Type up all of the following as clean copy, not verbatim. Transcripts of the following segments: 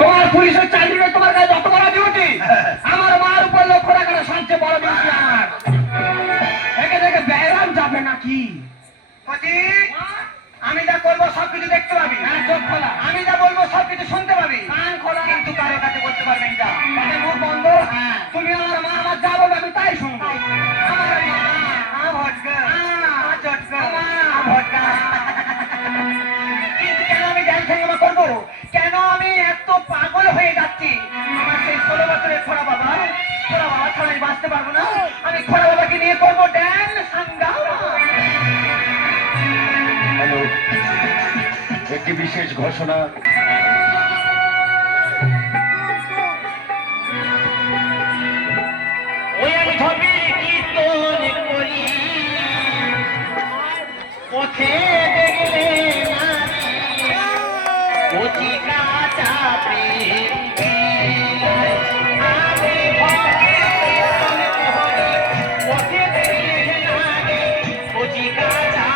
তোমার পুলিশের চাকরিটা তোমার কাছে যত বড় ডিউটি, আমার মার উপর লক্ষ্য রাখাটা সবচেয়ে বড় ডিউটি আমার। একে দেখে ব্যায়াম যাবে নাকি? আমি যা করবো সবকিছু দেখতে পাবি। চোখ খোলা। আমি যা বলবো সবকিছু শুনতে পাবি। কান খোলা। কিন্তু কারো কাছে বলতে পারবেন না। মুখ বন্ধ। তুমি আমার মা আমার যা বলবে আমি তাই শুনবো। আমার মা ভটকা ভটকা। কিন্তু কেন আমি ধ্যান সঙ্গমা করবো? কেন আমি এত পাগল হয়ে যাচ্ছি? আমার সেই 16 বছরের খোড়া বাবা ছাড়া আমি বাঁচতে পারবো না। আমি খোড়া বাবাকে নিয়ে করবো ধ্যান সঙ্গমা। হ্যালো, একটি বিশেষ ঘোষণা। ওই আমি ছবি কীর্তন করি, পথে দেখলে কচি কাঁচা প্রেম পথে দেখলে কচি কাঁচা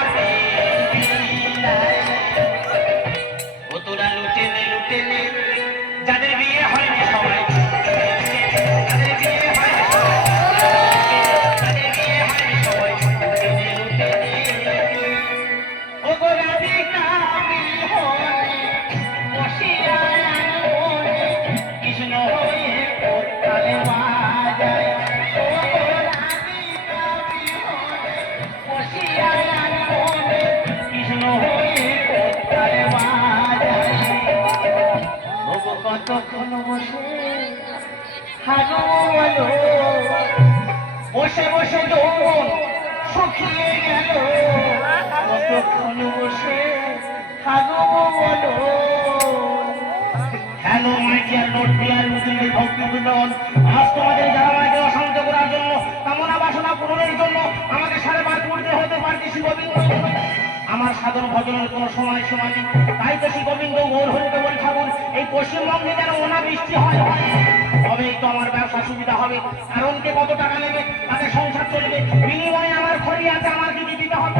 ও তোরা লুটেনে লুটেনে যাদের বিয়ে হয়নি সবাই, যাদের বিয়ে হয়নি সবাই, ও গো রাধিকা বিহনে বসিয়া মনে কৃষ্ণ হয়ে কোথালে বাজায়। ও গো রাধিকা বিহনে বসিয়া মনে কৃষ্ণ হয়ে কোথালে বাজায়। ও গো কতক্ষণ বসে হাগো বলো, বসে বসে যৌবন শুকিয়ে গেল। কতক্ষণ বসে হাগো বলো। Hello my dear lord dear Muslim ভক্তবৃন্দ, আজ তোমাদের যারা আমাকে অশান্ত করার জন্য, কামনা বাসনা পূরণের জন্য আমাকে সাড়ে বার করতে হতে পারছি শিববিন্দ। আমার সাধন ভজনের কোনো সময় সময় নেই, তাই তো শিববিন্দ গৌর হরিতে বলি ঠাকুর এই পশ্চিমবঙ্গে যেন অনাবৃষ্টি হয়, তবেই তো আমার ব্যবসা সুবিধা হবে। কারণ কে কত টাকা নেবে তাতে সংসার চলবে, বিনিময়ে আমার খরিয়াতে আমার দিদি দিতে হবে।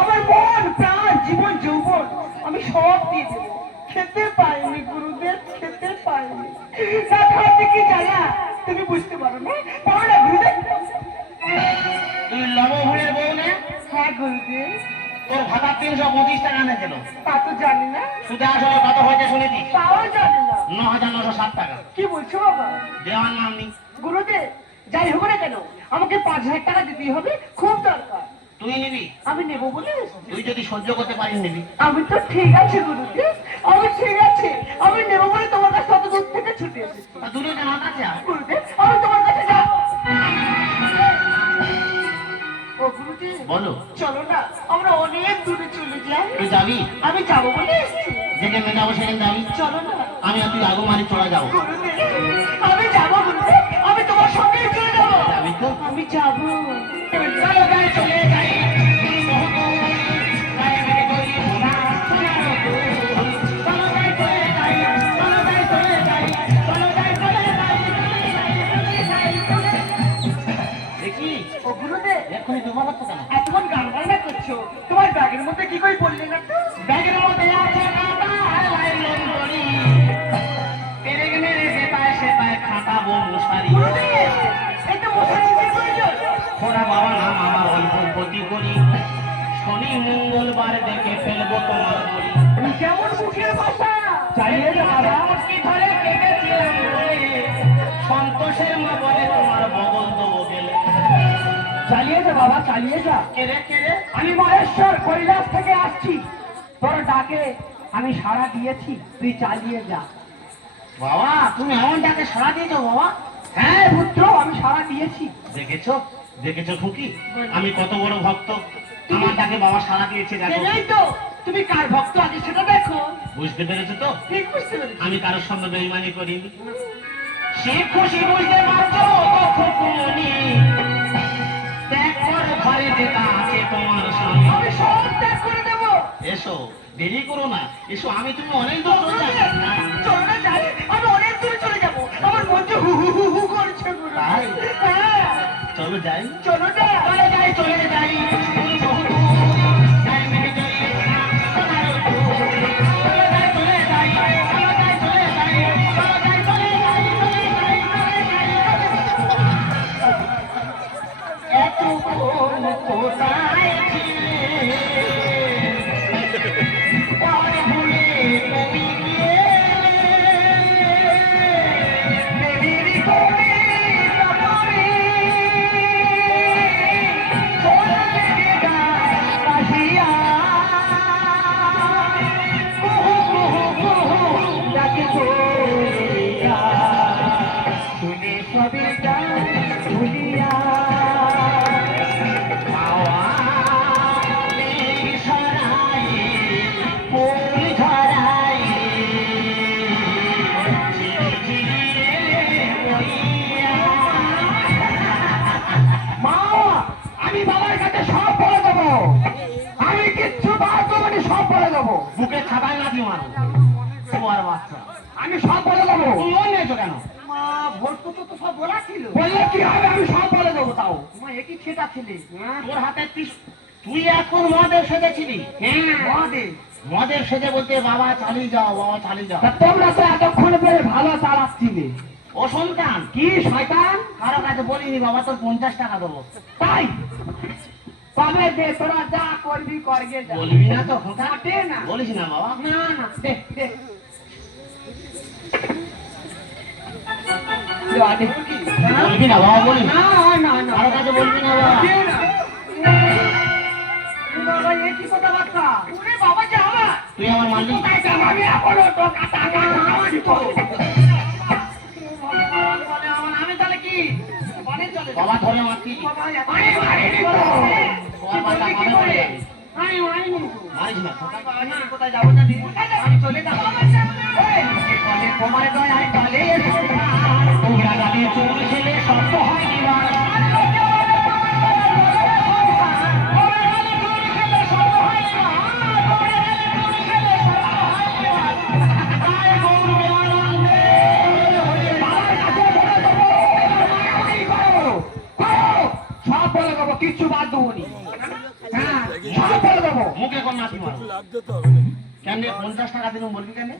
আমার মন প্রাণ জীবন যৌবন আমি সব দিয়ে দেবো। খেতে পাইনি গুরুদেব, খেতে পাইনি। না খাওয়াতে কি জ্বালা তুমি বুঝতে পারো না? পারো না গুরুদেব? তুই লবঘরের বউ না? হ্যাঁ গুরুদেব। তোর ভাতা 325 টাকা এনেছিল, তা তো জানি না। সুদে আসলে কত হয়েছে শুনেছি? তাও জানি না। 9,907 টাকা। কি বলছো বাবা? দেওয়ার নাম নেই। গুরুদেব যাই হোক না কেন আমাকে 5,000 টাকা দিতেই হবে, খুব দরকার। তুই নিবি? আমি নেবো বলে এসেছি। তুই যদি সহ্য করতে পারিস নিবি। আমি তো ঠিক আছে গুরুদেব, আমি ঠিক আছে, আমি নেবো বলে তোমার কাছে অত দূর থেকে ছুটে এসেছি। দূরে কেন আছে? গুরুদেব আমি তোমার কাছে যাব। ও গুরুদেব বলো। চলো না আমরা অনেক দূরে চলে যাই। তুই যাবি? আমি যাবো বলে এসেছি। যেখানে যাবো সেখানে যাবি। চলো না। আমি আর তুই আগমারি চলে যাবো। গুরুদেব আমি যাবো গুরুদেব, আমি তোমার সঙ্গে চলে যাবো। যাবি তো? আমি যাবো। চলো যাই, চলে যাই। দেখি ও গুরুদেব এক্ষুনি দুবার তো কেন? এতক্ষণ গান বাজনা করছো, তোমার ব্যাগের মধ্যে কি করে বললে না তো? ব্যাগের মধ্যে আছে কাঁটা আর লাইলন দড়ি, পেরেক মেরে যেতায় সেতায় খাটাবো মশারি। গুরুদেব এই তো মশারি কি প্রয়োজন? খোড়া বাবা নাম আমার অল্প ক্ষতি করি, শনি মঙ্গলবার দেখে ফেলবো তোমার করি। কেমন মুখের ভাষা? চাইলে মুটকি ধরে কেটেছিলাম বলে, সন্তোষের মা বলে তোমার বগল দেবো গেলে। চালিয়ে যা বাবা, চালিয়ে যা। কেড়ে কেড়ে আমি মহেশ্বর কৈলাস থেকে আসছি, তোর ডাকে আমি সাড়া দিয়েছি, তুই চালিয়ে যা। বাবা তুমি এমন ডাকে সাড়া দিয়েছো বাবা? হ্যাঁ পুত্র আমি সাড়া দিয়েছি। দেখেছো দেখেছো খুকি আমি কত বড় ভক্ত, আমার ডাকে বাবা সাড়া দিয়েছে। দেখো এই তো তুমি কার ভক্ত আগে সেটা দেখো। বুঝতে পেরেছো তো? ঠিক বুঝতে পেরেছি। আমি কারোর সঙ্গে বেইমানি করিনি। সে খুশি বুঝতে পারছো খুকুমনি, ত্যাগ করো ঘরে যেটা আছে তোমার স্বামী। আমি সব ত্যাগ করে দেবো। এসো দেরি করো না, এসো আমি তুমি অনেক দূর চলে যাবে। চলো না যাই, আমি অনেক দূরে চলে যাবো, আমার মন যে হু হু হু হু করছে গুরু। তাই? হ্যাঁ চলো যাই। চলো না। চলে যাই চলে যাই। যাই মেরে যাই। লাথি মারো তোমার বাচ্চা। আমি সব বলে দেবো। তুমি মন নিয়েছো কেন? মা ভোট তো তো সব বলা ছিল। বললে কি হবে? আমি সব বলে দেবো। তাও মা একই খেটা ছিলে। তোর হাতে তুই এখন মদের সেজেছিলি। মদে মদের সেজে বলতে বাবা চালিয়ে যাও, বাবা চালিয়ে যাও। তোমরা তো এতক্ষণ ধরে ভালো চালাচ্ছিলে। ও সন্তান কি শয়তান? কারো কাছে বলিনি বাবা তোর 50 টাকা দেবো। তাই তবে দে, তোরা যা করবি করগে যা। বলবি না তো খোকা? মোটে না। বলিস না বাবা। না না দে দে। বলবি না বাবা, বলিস না। না না না কারো কাছে বলবি না বাবা। দে না। বাবা এ কি কথা বার্তা? ওরে বাবা যা আমার। তুই আমার মালিক। আমি এখনো তো কাটা কাটা আমারই তো। আমি তাহলে কি বাড়ি চলে যাব? বাবা ধরে মারতি। বাবা আমি মারিনি তো। তোমার বাচ্চা কি মারে করে? বলে। আমি মারিনি তো। মারিস না খোকা। আমি কোথায় যাবো জানি? আমি চলে যাবো। এই, বলে তোমার দয়ায় চলে এসো। তোমরা যাতে চোর ছেলে শক্ত হয় নিবার। সব বলে দেবো, কিচ্ছু বাদ দেবো নি। হ্যাঁ সব বলে দেবো। মুখে কোন নাতি মারো। কেন 50 টাকা দিলাম বলবি কেন?